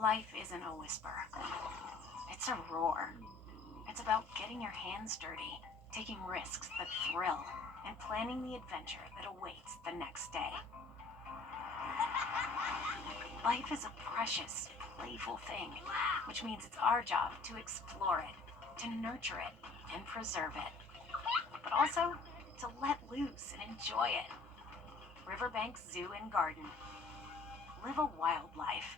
Life isn't a whisper. It's a roar. It's about getting your hands dirty, taking risks that thrill, and planning the adventure that awaits the next day. Life is a precious, playful thing, which means it's our job to explore it, to nurture it, and preserve it. But also to let loose and enjoy it. Riverbanks Zoo and Garden. Live a wild life.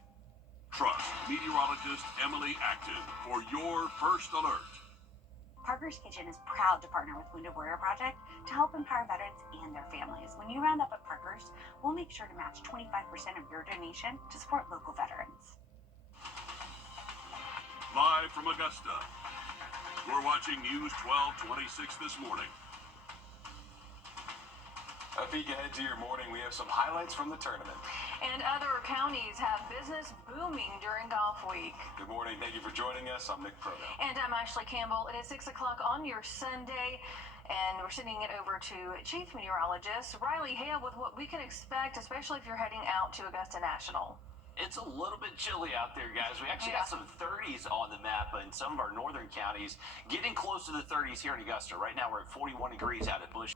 Trust meteorologist Emily Acton for your first alert. Parker's Kitchen is proud to partner with Wrdw Project to help empower veterans and their families. When you round up at Parker's, we'll make sure to match 25% of your donation to support local veterans. Live from Augusta, you're watching News 1226 this morning. A peek ahead to your morning, we have some highlights from the tournament. And other counties have business booming during golf week. Good morning. Thank you for joining us. I'm Nick Proto. And I'm Ashley Campbell. It is 6 o'clock on your Sunday, and we're sending it over to Chief Meteorologist Riley Hale with what we can expect, especially if you're heading out to Augusta National. It's a little bit chilly out there, guys. We actually got some 30s on the map in some of our northern counties, getting close to the 30s here in Augusta. Right now, we're at 41 degrees out at Bush.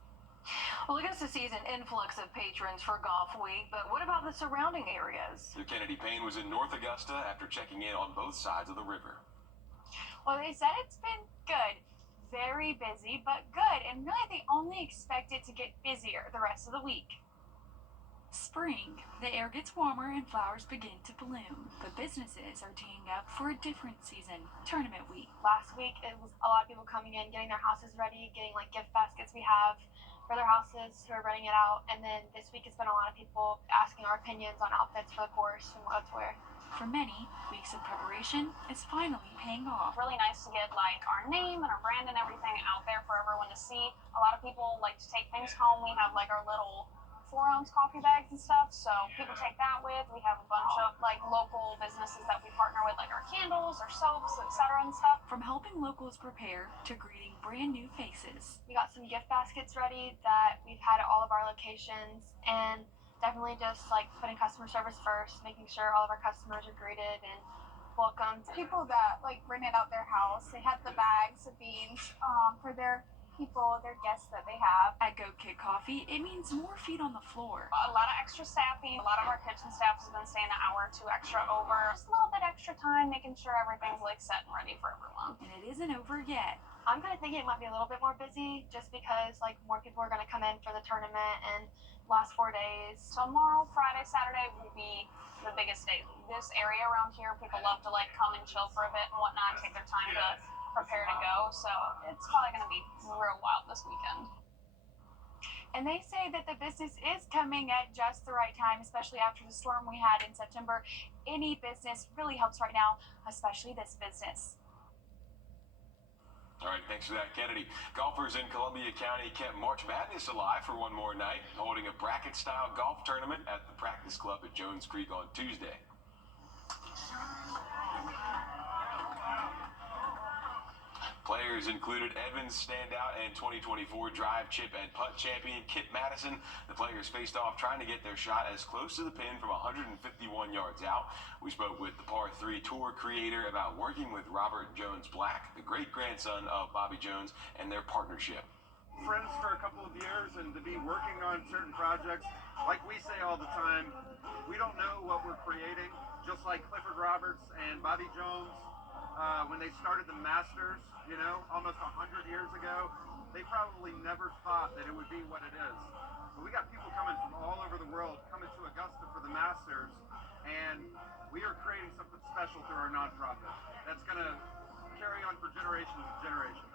Well, Augusta sees an influx of patrons for Golf Week, but what about the surrounding areas? Kennedy Payne was in North Augusta after checking in on both sides of the river. Well, they said it's been good. Very busy, but good. And really, they only expect it to get busier the rest of the week. Spring. The air gets warmer and flowers begin to bloom, but businesses are teeing up for a different season, Tournament Week. Last week, it was a lot of people coming in, getting their houses ready, getting like gift baskets we have for their houses who are renting it out. And then this week, it's been a lot of people asking our opinions on outfits for the course and what to wear. For many, weeks of preparation is finally paying off. Really nice to get like our name and our brand and everything out there for everyone to see. A lot of people like to take things home. We have like our little 4-ounce coffee bags and stuff, so people take that with. We have a bunch of like local businesses that we partner with, like our candles, our soaps, etc. and stuff. From helping locals prepare to greeting brand new faces. We got some gift baskets ready that we've had at all of our locations, and definitely just like putting customer service first, making sure all of our customers are greeted and welcomed. People that like rented out their house, they had the bags of beans for their people, their guests that they have. At Go Kid Coffee, it means more feet on the floor. A lot of extra staffing. A lot of our kitchen staff has been staying an hour or two extra over. Just a little bit extra time, making sure everything's like set and ready for everyone. And it isn't over yet. I'm kind of thinking it might be a little bit more busy just because like more people are going to come in for the tournament and last 4 days. Tomorrow, Friday, Saturday will be the biggest day. This area around here, people love to like come and chill for a bit and whatnot, take their time to prepare to go. So it's probably going to be real wild this weekend. And they say that the business is coming at just the right time, especially after the storm we had in September. Any business really helps right now, especially this business. All right, thanks for that, Kennedy. Golfers in Columbia County kept March Madness alive for one more night, holding a bracket-style golf tournament at the Practice Club at Jones Creek on Tuesday. Players included Evans standout and 2024 drive, chip, and putt champion Kit Madison. The players faced off trying to get their shot as close to the pin from 151 yards out. We spoke with the Par 3 Tour creator about working with Robert Jones Black, the great-grandson of Bobby Jones, and their partnership. Friends for a couple of years, and to be working on certain projects, like we say all the time, we don't know what we're creating. Just like Clifford Roberts and Bobby Jones, when they started the Masters, you know, almost 100 years ago, they probably never thought that it would be what it is. But we got people coming from all over the world coming to Augusta for the Masters, and we are creating something special through our nonprofit that's going to carry on for generations and generations.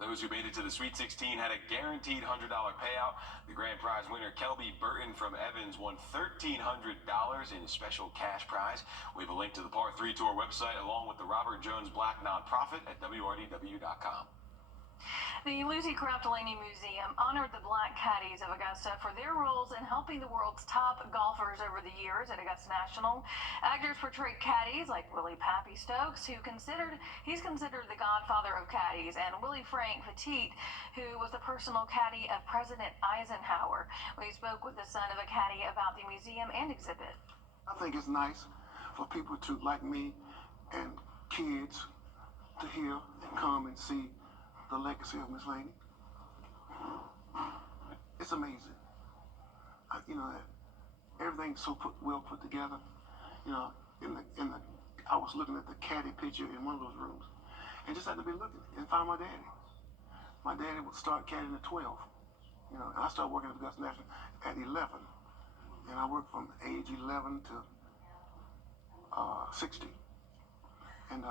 Those who made it to the Sweet 16 had a guaranteed $100 payout. The grand prize winner, Kelby Burton from Evans, won $1,300 in special cash prize. We have a link to the Par 3 Tour website along with the Robert Jones Black nonprofit at WRDW.com. The Lucy Craft Delaney Museum honored the Black Caddies of Augusta for their roles in helping the world's top golfers over the years at Augusta National. Actors portrayed caddies like Willie Pappy Stokes, he's considered the godfather of caddies, and Willie Frank Petit, who was the personal caddy of President Eisenhower. We spoke with the son of a caddy about the museum and exhibit. I think it's nice for people to, like me and kids, to hear and come and see the legacy of Miss Laney. It's amazing. Everything's so well put together. I was looking at the caddy picture in one of those rooms, and just had to be looking and found my daddy. My daddy would start caddying at 12. And I started working at Augusta National at 11, and I worked from age 11 to 60. And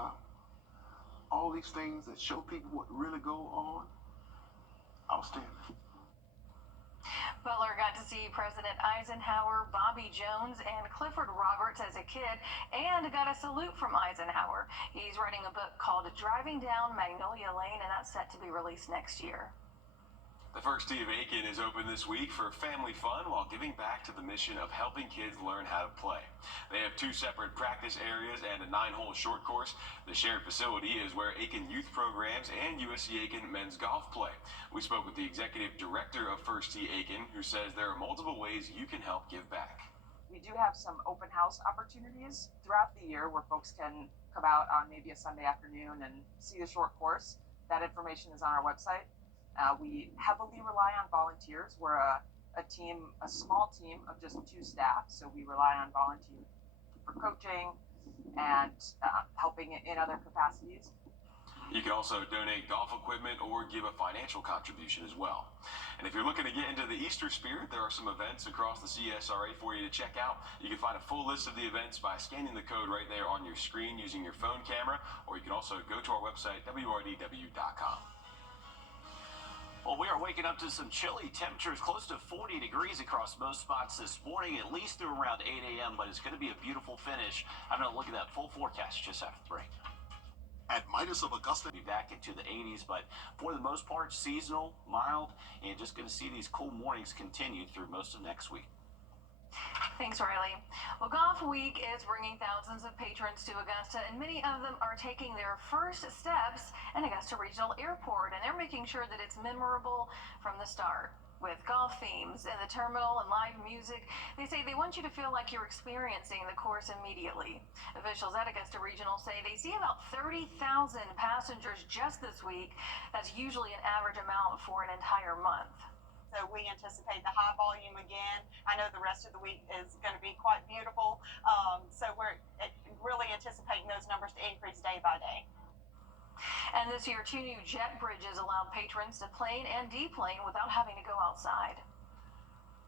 all these things that show people what really go on, outstanding. Butler got to see President Eisenhower, Bobby Jones, and Clifford Roberts as a kid, and got a salute from Eisenhower. He's writing a book called Driving Down Magnolia Lane, and that's set to be released next year. The First Tee of Aiken is open this week for family fun while giving back to the mission of helping kids learn how to play. They have 2 separate practice areas and a 9-hole short course. The shared facility is where Aiken youth programs and USC Aiken men's golf play. We spoke with the executive director of First Tee Aiken, who says there are multiple ways you can help give back. We do have some open house opportunities throughout the year where folks can come out on maybe a Sunday afternoon and see the short course. That information is on our website. We heavily rely on volunteers. We're a small team of just 2 staff, so we rely on volunteers for coaching and helping in other capacities. You can also donate golf equipment or give a financial contribution as well. And if you're looking to get into the Easter spirit, there are some events across the CSRA for you to check out. You can find a full list of the events by scanning the code right there on your screen using your phone camera, or you can also go to our website, wrdw.com. Well, we are waking up to some chilly temperatures, close to 40 degrees across most spots this morning, at least through around 8 a.m., but it's going to be a beautiful finish. I'm going to look at that full forecast just after the break. At Midas of Augusta, Be back into the 80s, but for the most part, seasonal, mild, and just going to see these cool mornings continue through most of next week. Thanks, Riley. Well, Golf Week is bringing thousands of patrons to Augusta, and many of them are taking their first steps in Augusta Regional Airport, and they're making sure that it's memorable from the start. With golf themes in the terminal and live music, they say they want you to feel like you're experiencing the course immediately. Officials at Augusta Regional say they see about 30,000 passengers just this week. That's usually an average amount for an entire month. So we anticipate the high volume again. I know the rest of the week is going to be quite beautiful. So we're really anticipating those numbers to increase day by day. And this year, 2 new jet bridges allowed patrons to plane and deplane without having to go outside.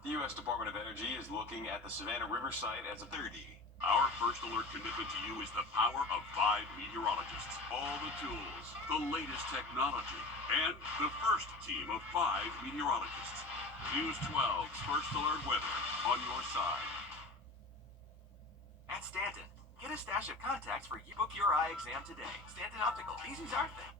The U.S. Department of Energy is looking at the Savannah River site as a 30. Our first alert commitment to you is the power of 5 meteorologists. All the tools, the latest technology, and the first team of 5 meteorologists. News 12's First Alert Weather on your side. At Stanton, get a stash of contacts for you. Book your eye exam today. Stanton Optical. Easy's our thing.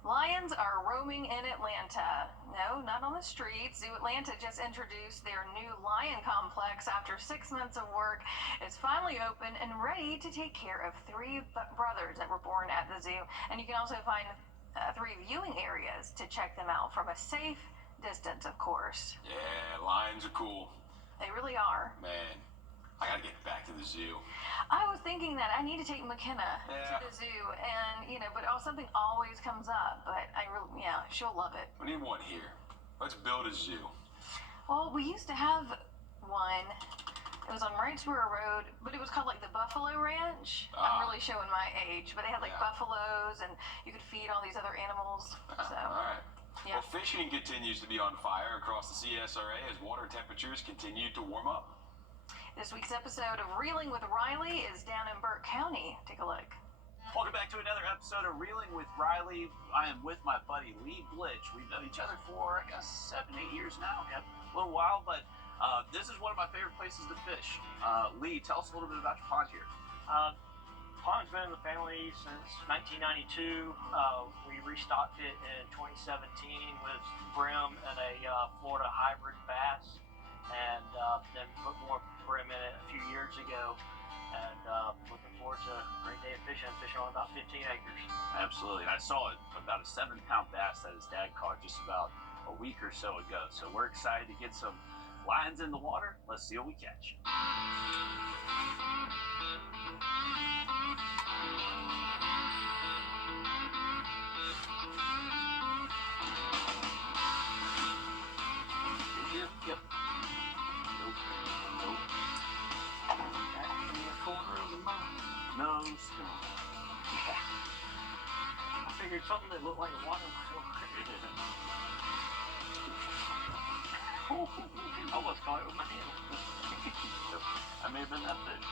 Lions are roaming in Atlanta. No, not on the streets. Zoo Atlanta just introduced their new lion complex after 6 months of work. It's finally open and ready to take care of 3 brothers that were born at the zoo. And you can also find 3 viewing areas to check them out from a safe distance, of course. Yeah, lions are cool. They really are. Man, I gotta get back to the zoo. I was thinking that I need to take McKenna to the zoo, and but something always comes up. But she'll love it. We need one here. Let's build a zoo. Well, we used to have one. It was on Wrightsboro Road, but it was called like the Buffalo Ranch. I'm really showing my age, but they had like buffaloes, and you could feed all these other animals. So. All right. Yeah. Well, fishing continues to be on fire across the CSRA as water temperatures continue to warm up. This week's episode of Reeling with Riley is down in Burke County. Take a look. Welcome back to another episode of Reeling with Riley. I am with my buddy Lee Blitch. We've known each other for, I guess, 7-8 years now. Yep, a little while, but this is one of my favorite places to fish. Lee, tell us a little bit about your pond here. Pond's been in the family since 1992. We restocked it in 2017 with brim and a Florida hybrid bass, and then put more brim in it a few years ago. And looking forward to a great day of fishing on about 15 acres. Absolutely. And I saw about a 7-pound bass that his dad caught just about a week or so ago. So we're excited to get some lions in the water. Let's see what we catch. spoon. I figured something that looked like a watermelon. I almost caught it with my hand. I may have been that big.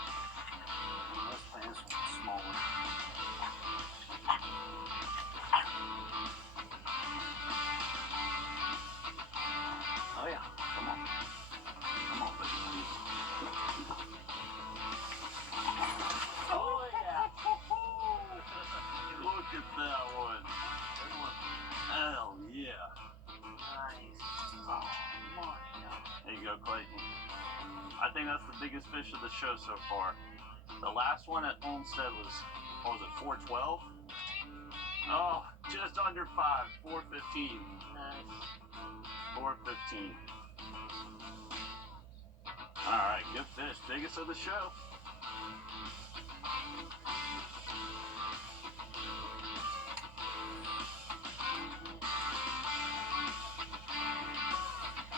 Let's play this one smaller. Oh yeah, Come on. Come on, baby. oh yeah. Look at that one. Hell yeah. Nice. Oh, come on now. There you go, Clayton. I think that's the biggest fish of the show so far. The last one at Olmsted was, what was it, 412? Oh, just under 5, 415. Nice. 415. Alright, good fish. Biggest of the show.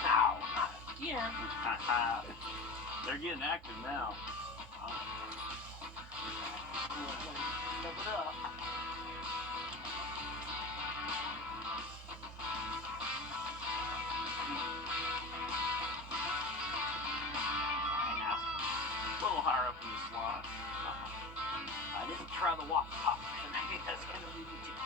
Ow, not again. They're getting active now. Step it up. A little higher up in the slot. I didn't try the waffle pop. Maybe that's gonna be the tip.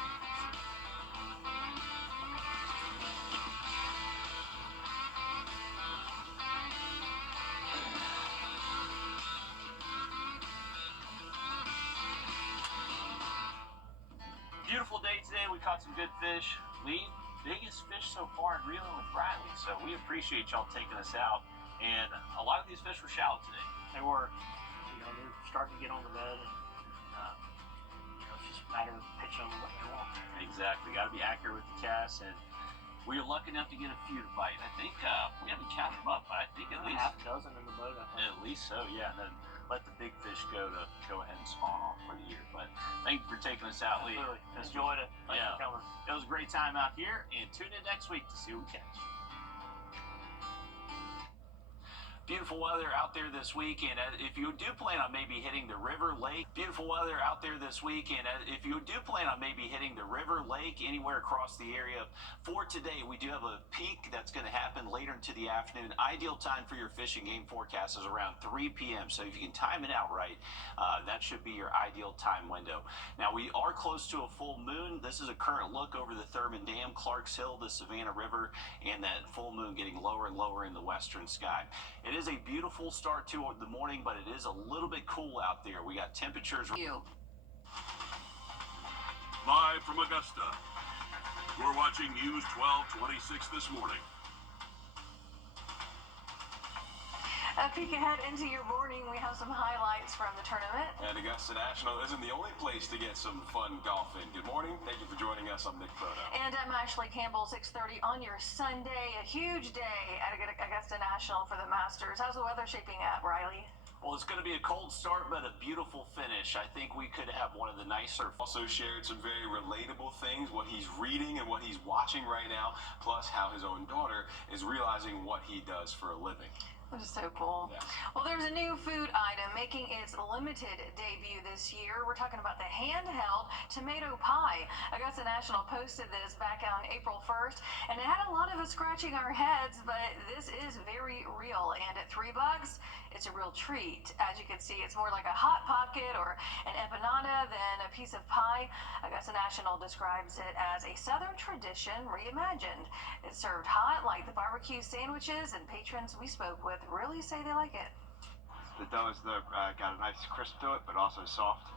Beautiful day today. We caught some good fish. Lee, biggest fish so far in reeling with Riley. So we appreciate y'all taking us out. And a lot of these fish were shallow today. They were, they're starting to get on the bed, and it's just a matter of pitching them what they want. Exactly. Got to be accurate with the cast. And we were lucky enough to get a few to bite. I think we haven't counted them up, but I think at least half a dozen in the boat. I think. At least so, yeah. And then let the big fish go ahead and spawn off for the year. But thank you for taking us out, Lee. Really enjoyed it. Thanks for coming. It was a great time out here, and tune in next week to see what we catch. Beautiful weather out there this weekend. If you do plan on maybe hitting the river, lake, beautiful weather out there this weekend. If you do plan on maybe hitting the river, lake, anywhere across the area, for today, we do have a peak that's going to happen later into the afternoon. Ideal time for your fishing game forecast is around 3 p.m. So if you can time it out right, that should be your ideal time window. Now, we are close to a full moon. This is a current look over the Thurman Dam, Clarks Hill, the Savannah River, and that full moon getting lower and lower in the western sky. It is a beautiful start to the morning, but it is a little bit cool out there. We got temperatures. Live from Augusta, you're watching News 1226 this morning. A peek ahead into your morning, we have some highlights from the tournament. And Augusta National isn't the only place to get some fun golfing. Good morning. Thank you for joining us. I'm Nick Bodo. And I'm Ashley Campbell, 6:30 on your Sunday. A huge day at Augusta National for the Masters. How's the weather shaping up, Riley? Well, it's going to be a cold start, but a beautiful finish. I think we could have one of the nicer. Also shared some very relatable things, what he's reading and what he's watching right now, plus how his own daughter is realizing what he does for a living. Which is so cool. Yeah. Well, there's a new food item making its limited debut this year. We're talking about the handheld tomato pie. Augusta National posted this back on April 1st, and it had a lot of us scratching our heads, but this is very real. And at $3, it's a real treat. As you can see, it's more like a Hot Pocket or an empanada than a piece of pie. Augusta National describes it as a Southern tradition reimagined. It's served hot like the barbecue sandwiches, and patrons we spoke with really say they like it. The dough is got a nice crisp to it, but also soft.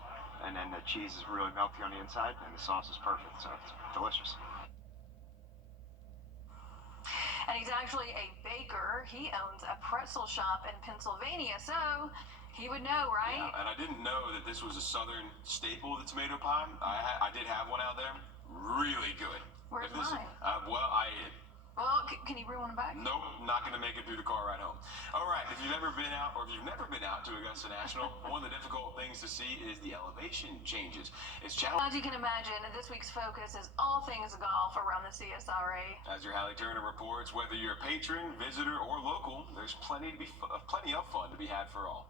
And then the cheese is really melty on the inside, and the sauce is perfect, so it's delicious. And he's actually a baker. He owns a pretzel shop in Pennsylvania, so he would know, right? Yeah, and I didn't know that this was a Southern staple, the tomato pie. I did have one out there. Really good. Where's mine? Well, I ate it. Well, can you bring one back? Nope, not going to make it through the car ride home. All right, if you've ever been out, or if you've never been out to Augusta National, one of the difficult things to see is the elevation changes. It's challenging. As you can imagine, this week's focus is all things golf around the CSRA. As your Hallie Turner reports, whether you're a patron, visitor, or local, there's plenty of fun to be had for all.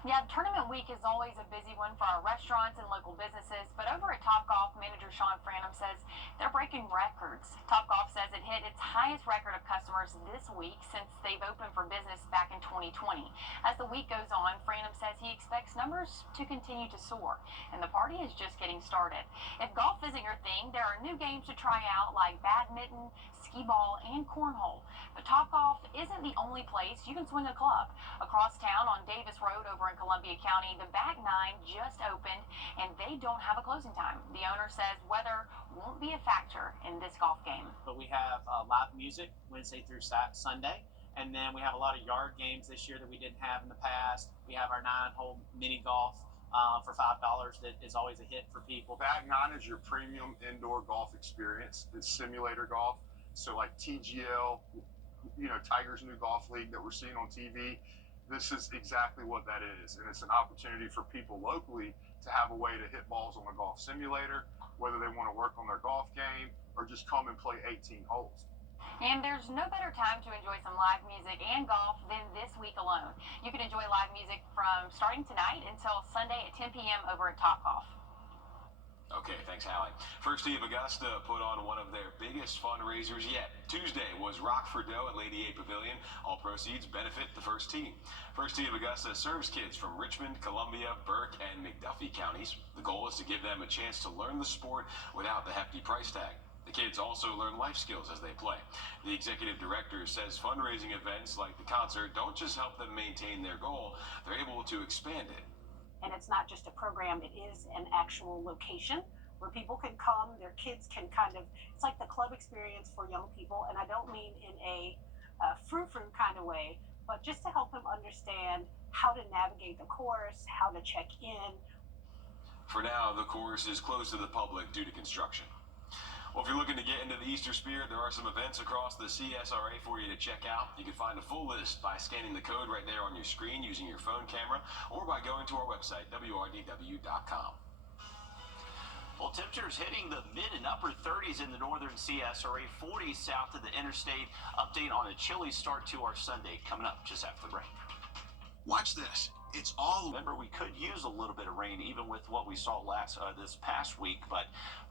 Yeah, tournament week is always a busy one for our restaurants and local businesses, but over at Topgolf, manager Sean Franham says they're breaking records. Topgolf says it hit its highest record of customers this week since they've opened for business back in 2020. As the week goes on, Franham says he expects numbers to continue to soar, and the party is just getting started. If golf isn't your thing, there are new games to try out like badminton, skee ball, and cornhole. But Topgolf isn't the only place you can swing a club. Across town on Davis Road over in Columbia County, the back nine just opened and they don't have a closing time. The owner says weather won't be a factor in this golf game. But we have live music Wednesday through Sunday. And then we have a lot of yard games this year that we didn't have in the past. We have our 9-hole mini golf for $5 that is always a hit for people. Bag 9 is your premium indoor golf experience. It's simulator golf. So like TGL, Tiger's new golf league that we're seeing on TV, this is exactly what that is. And it's an opportunity for people locally to have a way to hit balls on a golf simulator, whether they want to work on their golf game or just come and play 18 holes. And there's no better time to enjoy some live music and golf than this week alone. You can enjoy live music from starting tonight until Sunday at 10 p.m. over at Topgolf. Okay, thanks, Hallie. First Tee of Augusta put on one of their biggest fundraisers yet. Tuesday was Rock Wrdw at Lady A Pavilion. All proceeds benefit the First Tee. First Tee of Augusta serves kids from Richmond, Columbia, Burke, and McDuffie counties. The goal is to give them a chance to learn the sport without the hefty price tag. The kids also learn life skills as they play. The executive director says fundraising events like the concert don't just help them maintain their goal, they're able to expand it. And it's not just a program, it is an actual location where people can come, their kids can it's like the club experience for young people. And I don't mean in a frou-frou kind of way, but just to help them understand how to navigate the course, how to check in. For now, the course is closed to the public due to construction. Well, if you're looking to get into the Easter spirit, there are some events across the CSRA for you to check out. You can find a full list by scanning the code right there on your screen using your phone camera or by going to our website, wrdw.com. Well, temperatures hitting the mid and upper 30s in the northern CSRA, 40s south of the interstate. Update on a chilly start to our Sunday coming up just after the break. Watch this. It's all. Remember, we could use a little bit of rain, even with what we saw this past week. But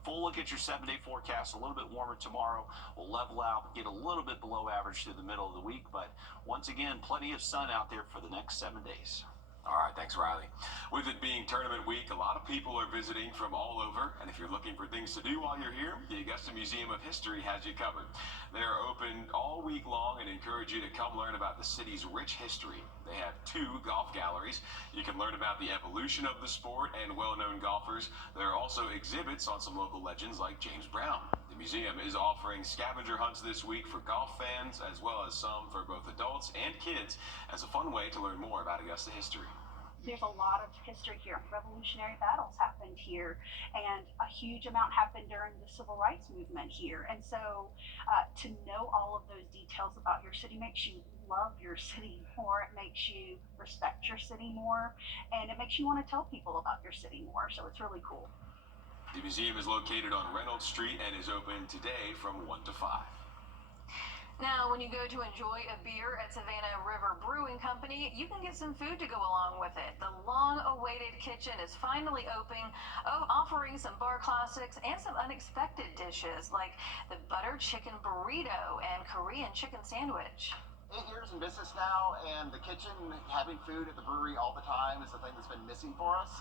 full look at your 7-day forecast. A little bit warmer tomorrow. We'll level out, get a little bit below average through the middle of the week. But once again, plenty of sun out there for the next 7 days. All right, thanks, Riley. With it being tournament week, a lot of people are visiting from all over, and if you're looking for things to do while you're here, the Augusta Museum of History has you covered. They're open all week long and encourage you to come learn about the city's rich history. They have 2 golf galleries. You can learn about the evolution of the sport and well-known golfers. There are also exhibits on some local legends like James Brown. The museum is offering scavenger hunts this week for golf fans, as well as some for both adults and kids, as a fun way to learn more about Augusta history. There's a lot of history here. Revolutionary battles happened here, and a huge amount happened during the civil rights movement here. And so to know all of those details about your city makes you love your city more. It makes you respect your city more, and it makes you want to tell people about your city more. So it's really cool. The museum is located on Reynolds Street and is open today from 1 to 5. Now, when you go to enjoy a beer at Savannah River Brewing Company, you can get some food to go along with it. The long-awaited kitchen is finally open, offering some bar classics and some unexpected dishes like the butter chicken burrito and Korean chicken sandwich. 8 years in business now, and the kitchen, having food at the brewery all the time is the thing that's been missing for us.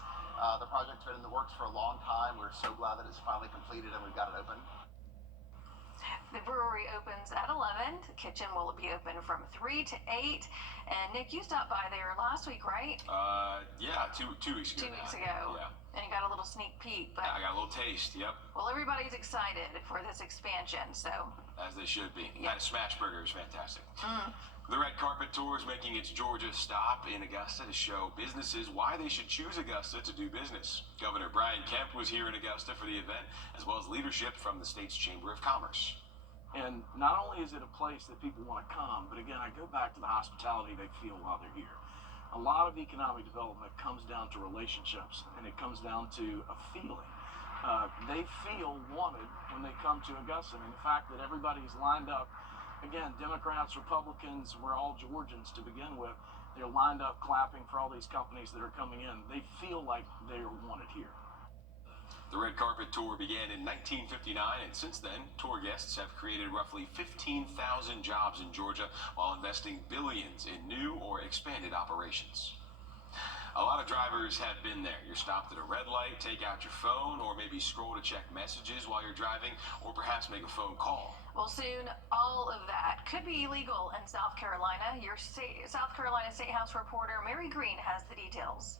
The project's been in the works for a long time. We're so glad that it's finally completed and we've got it open. The brewery opens at 11. The kitchen will be open from 3 to 8. And Nick, you stopped by there last week, right? Yeah, two weeks ago. 2 weeks ago. Yeah. And you got a little sneak peek. But I got a little taste, yep. Well, everybody's excited for this expansion, so. As they should be. Yep. That smash burger is fantastic. Mm. The Red Carpet Tour is making its Georgia stop in Augusta to show businesses why they should choose Augusta to do business. Governor Brian Kemp was here in Augusta for the event, as well as leadership from the state's Chamber of Commerce. And not only is it a place that people want to come, but again, I go back to the hospitality they feel while they're here. A lot of economic development comes down to relationships, and it comes down to a feeling. They feel wanted when they come to Augusta. I mean, the fact that everybody's lined up, again, Democrats, Republicans, we're all Georgians to begin with. They're lined up clapping for all these companies that are coming in. They feel like they're wanted here. The Red Carpet Tour began in 1959, and since then, tour guests have created roughly 15,000 jobs in Georgia while investing billions in new or expanded operations. A lot of drivers have been there. You're stopped at a red light, take out your phone, or maybe scroll to check messages while you're driving, or perhaps make a phone call. Well, soon all of that could be illegal in South Carolina. Your South Carolina State House reporter Mary Green has the details.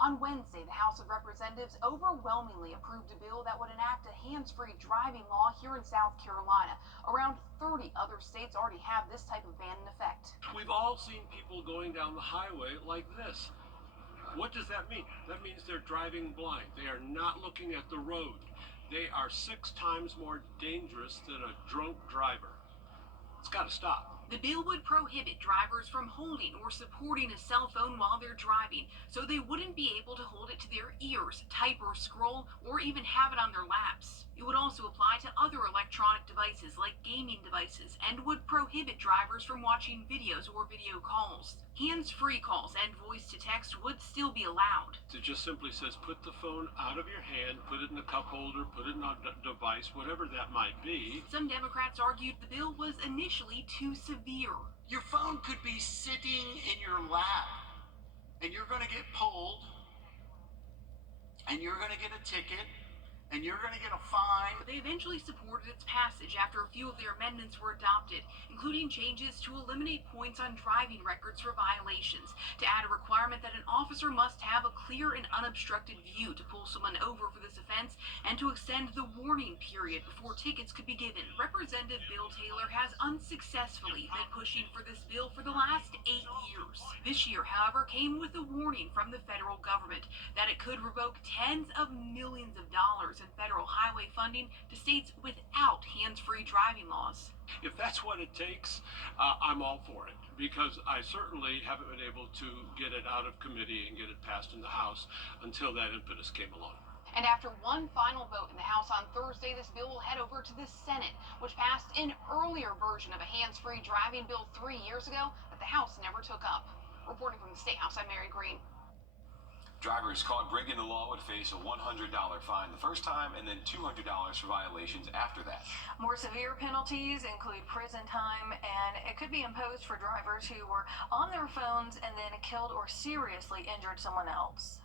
On Wednesday, the House of Representatives overwhelmingly approved a bill that would enact a hands-free driving law here in South Carolina. Around 30 other states already have this type of ban in effect. We've all seen people going down the highway like this. What does that mean? That means they're driving blind. They are not looking at the road. They are 6 times more dangerous than a drunk driver. It's got to stop. The bill would prohibit drivers from holding or supporting a cell phone while they're driving, so they wouldn't be able to hold it to their ears, type or scroll, or even have it on their laps. It would also apply to other electronic devices like gaming devices and would prohibit drivers from watching videos or video calls. Hands-free calls and voice-to-text would still be allowed. It just simply says put the phone out of your hand, put it in a cup holder, put it in a device, whatever that might be. Some Democrats argued the bill was initially too severe. Your phone could be sitting in your lap, and you're going to get pulled, and you're going to get a ticket, and you're going to get a fine. They eventually supported its passage after a few of their amendments were adopted, including changes to eliminate points on driving records for violations, to add a requirement that an officer must have a clear and unobstructed view to pull someone over for this offense, and to extend the warning period before tickets could be given. Representative Bill Taylor has unsuccessfully been pushing for this bill for the last 8 years. This year, however, came with a warning from the federal government that it could revoke tens of millions of dollars in federal highway funding to states without hands-free driving laws. If that's what it takes, I'm all for it, because I certainly haven't been able to get it out of committee and get it passed in the House until that impetus came along. And after one final vote in the House on Thursday, this bill will head over to the Senate, which passed an earlier version of a hands-free driving bill 3 years ago that the House never took up. Reporting from the State House, I'm Mary Green. Drivers caught breaking the law would face a $100 fine the first time and then $200 for violations after that. More severe penalties include prison time, and it could be imposed for drivers who were on their phones and then killed or seriously injured someone else.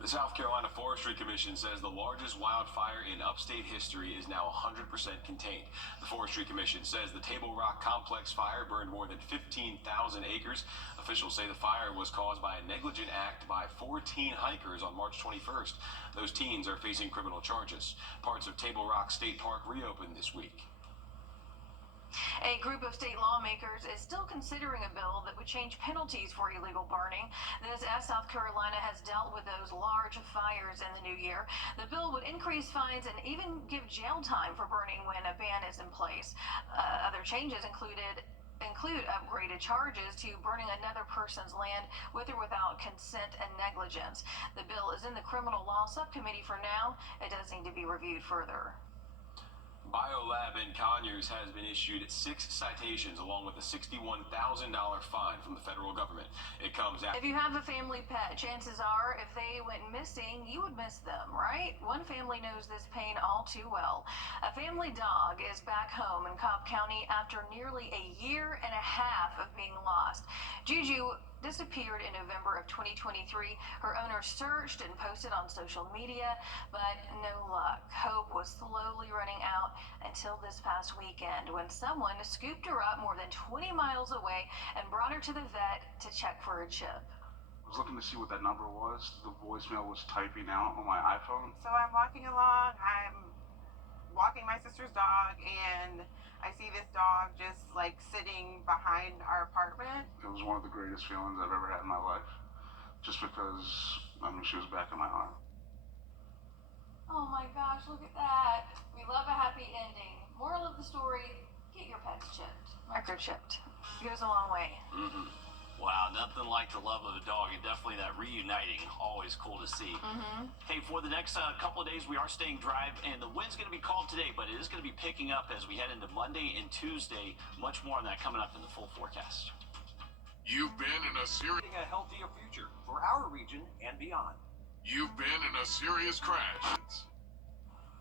The South Carolina Forestry Commission says the largest wildfire in upstate history is now 100% contained. The Forestry Commission says the Table Rock Complex fire burned more than 15,000 acres. Officials say the fire was caused by a negligent act by 14 hikers on March 21st. Those teens are facing criminal charges. Parts of Table Rock State Park reopened this week. A group of state lawmakers is still considering a bill that would change penalties for illegal burning. This, as South Carolina has dealt with those large fires in the new year. The bill would increase fines and even give jail time for burning when a ban is in place. Other changes include upgraded charges to burning another person's land with or without consent and negligence. The bill is in the criminal law subcommittee for now. It does need to be reviewed further. BioLab in Conyers has been issued 6 citations along with a $61,000 fine from the federal government. It comes after... If you have a family pet, chances are if they went missing, you would miss them, right? One family knows this pain all too well. A family dog is back home in Cobb County after nearly a year and a half of being lost. Juju disappeared in November of 2023. Her owner searched and posted on social media, but no luck. Hope was slowly running out until this past weekend when someone scooped her up more than 20 miles away and brought her to the vet to check for a chip. I was looking to see what that number was. The voicemail was typing out on my iPhone. So I'm walking along, I'm walking my sister's dog, and I see this dog just like sitting behind our apartment. It was one of the greatest feelings I've ever had in my life. Just because, she was back in my arm. Oh my gosh, look at that. We love a happy ending. Moral of the story, get your pets chipped. Microchipped. Goes a long way. Wow, nothing like the love of a dog, and definitely that reuniting, always cool to see. Hey, for the next couple of days, we are staying dry, and the wind's going to be cold today, but it is going to be picking up as we head into Monday and Tuesday. Much more on that coming up in the full forecast. You've been in a serious... A healthier future for our region and beyond. You've been in a serious crash.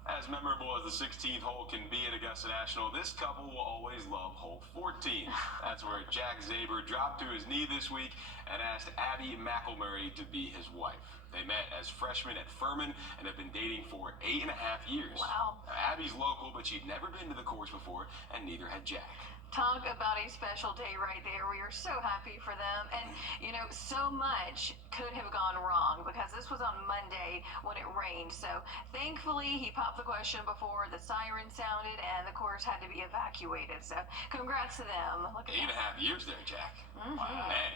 As memorable as the 16th hole can be at Augusta National, this couple will always love hole 14. That's where Jack Zaber dropped to his knee this week and asked Abby McElmurray to be his wife. They met as freshmen at Furman and have been dating for 8.5 years. Wow. Now, Abby's local, but she'd never been to the course before, and neither had Jack. Talk about a special day right there. We are so happy for them. And, you know, so much could have gone wrong because this was on Monday when it rained. So thankfully, he popped the question before the siren sounded and the course had to be evacuated. So congrats to them. Look at 8.5 years there, Jack. Mm-hmm. Wow. Man.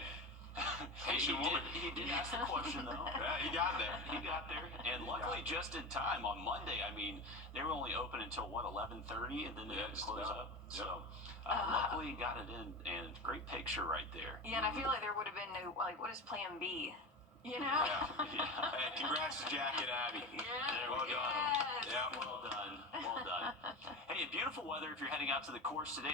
Patient woman. He did ask the question, though. Yeah, he got there. He got there. And luckily, just in time on Monday. I mean, they were only open until, 11:30, and then they had to close up. So luckily, he got it in, and great picture right there. Yeah, and I feel like there would have been no, like, what is plan B? You know? Yeah. Hey, congrats to Jack and Abby. Yeah. Well done. Yes. Yeah. Well done. Well done. Hey, beautiful weather if you're heading out to the course today.